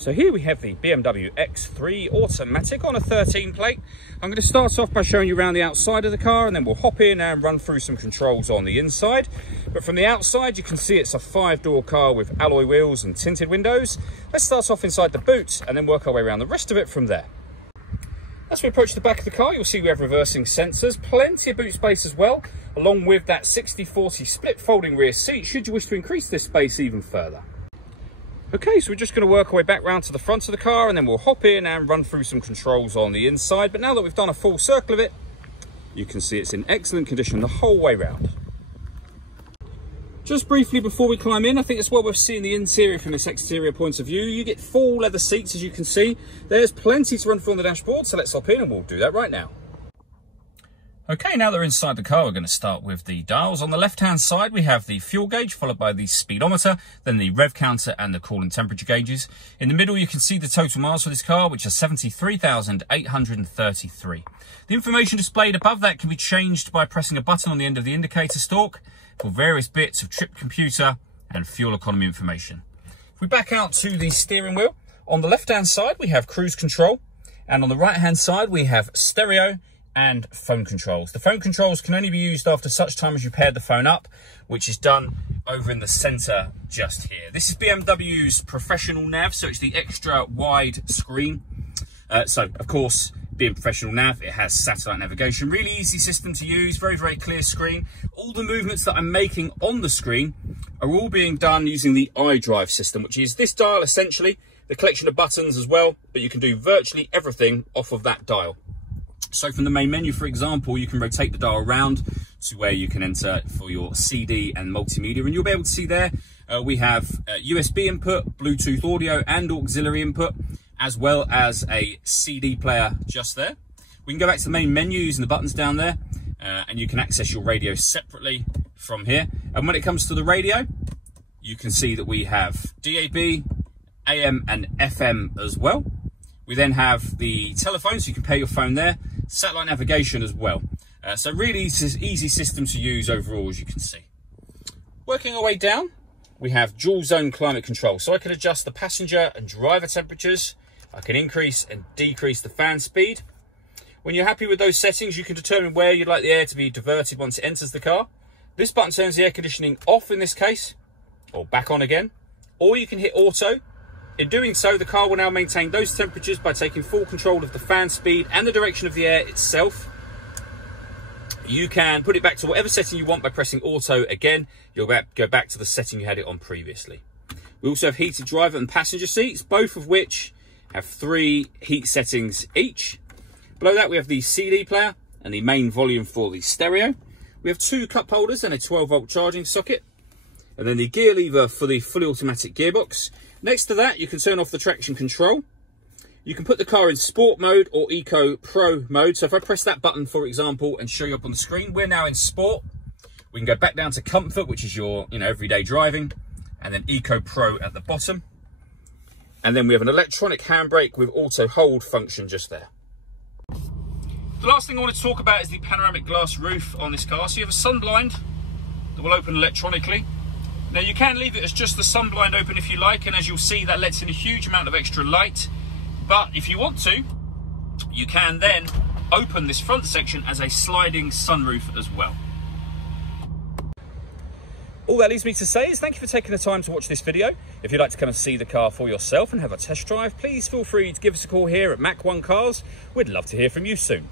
So here we have the BMW X3 automatic on a 13 plate. I'm going to start off by showing you around the outside of the car, and then we'll hop in and run through some controls on the inside. But from the outside, you can see it's a 5-door car with alloy wheels and tinted windows. Let's start off inside the boot and then work our way around the rest of it from there. As we approach the back of the car, you'll see we have reversing sensors, plenty of boot space as well, along with that 60/40 split folding rear seat, should you wish to increase this space even further. Okay, so we're just going to work our way back round to the front of the car, and then we'll hop in and run through some controls on the inside. But now that we've done a full circle of it, you can see it's in excellent condition the whole way round. Just briefly before we climb in, I think it's well worth seeing the interior from this exterior point of view. You get full leather seats, as you can see. There's plenty to run through on the dashboard, so let's hop in and we'll do that right now. Okay, now that we're inside the car, we're going to start with the dials. On the left-hand side, we have the fuel gauge, followed by the speedometer, then the rev counter and the coolant temperature gauges. In the middle, you can see the total miles for this car, which are 73,833. The information displayed above that can be changed by pressing a button on the end of the indicator stalk for various bits of trip computer and fuel economy information. If we back out to the steering wheel, on the left-hand side, we have cruise control, and on the right-hand side, we have stereo and phone controls. The phone controls can only be used after such time as you pair the phone up, which is done over in the center just here. This is BMW's professional nav, so it's the extra wide screen. So of course, being professional nav, it has satellite navigation. Really easy system to use, very, very clear screen. All the movements that I'm making on the screen are all being done using the iDrive system, which is this dial essentially, the collection of buttons as well, but you can do virtually everything off of that dial. So from the main menu, for example, you can rotate the dial around to where you can enter for your CD and multimedia. And you'll be able to see there, we have USB input, Bluetooth audio and auxiliary input, as well as a CD player just there. We can go back to the main menu using the buttons down there, and you can access your radio separately from here. And when it comes to the radio, you can see that we have DAB, AM and FM as well. We then have the telephone, so you can pair your phone there. Satellite navigation as well. So really easy system to use overall, as you can see. Working our way down, we have dual zone climate control. So I can adjust the passenger and driver temperatures. I can increase and decrease the fan speed. When you're happy with those settings, you can determine where you'd like the air to be diverted once it enters the car. This button turns the air conditioning off in this case, or back on again. Or you can hit auto. In doing so, the car will now maintain those temperatures by taking full control of the fan speed and the direction of the air itself. You can put it back to whatever setting you want by pressing auto again. You'll go back to the setting you had it on previously. We also have heated driver and passenger seats, both of which have 3 heat settings each. Below that, we have the CD player and the main volume for the stereo. We have 2 cup holders and a 12-volt charging socket. And then the gear lever for the fully automatic gearbox. Next to that, you can turn off the traction control. You can put the car in sport mode or eco pro mode. So if I press that button, for example, and show you up on the screen, we're now in sport. We can go back down to comfort, which is your everyday driving, and then eco pro at the bottom. And then we have an electronic handbrake with auto hold function just there. The last thing I want to talk about is the panoramic glass roof on this car. So you have a sun blind that will open electronically. Now you can leave it as just the sun blind open if you like, and as you'll see, that lets in a huge amount of extra light. But if you want to, you can then open this front section as a sliding sunroof as well. All that leaves me to say is thank you for taking the time to watch this video. If you'd like to come and see the car for yourself and have a test drive, please feel free to give us a call here at Mach 1 Cars. We'd love to hear from you soon.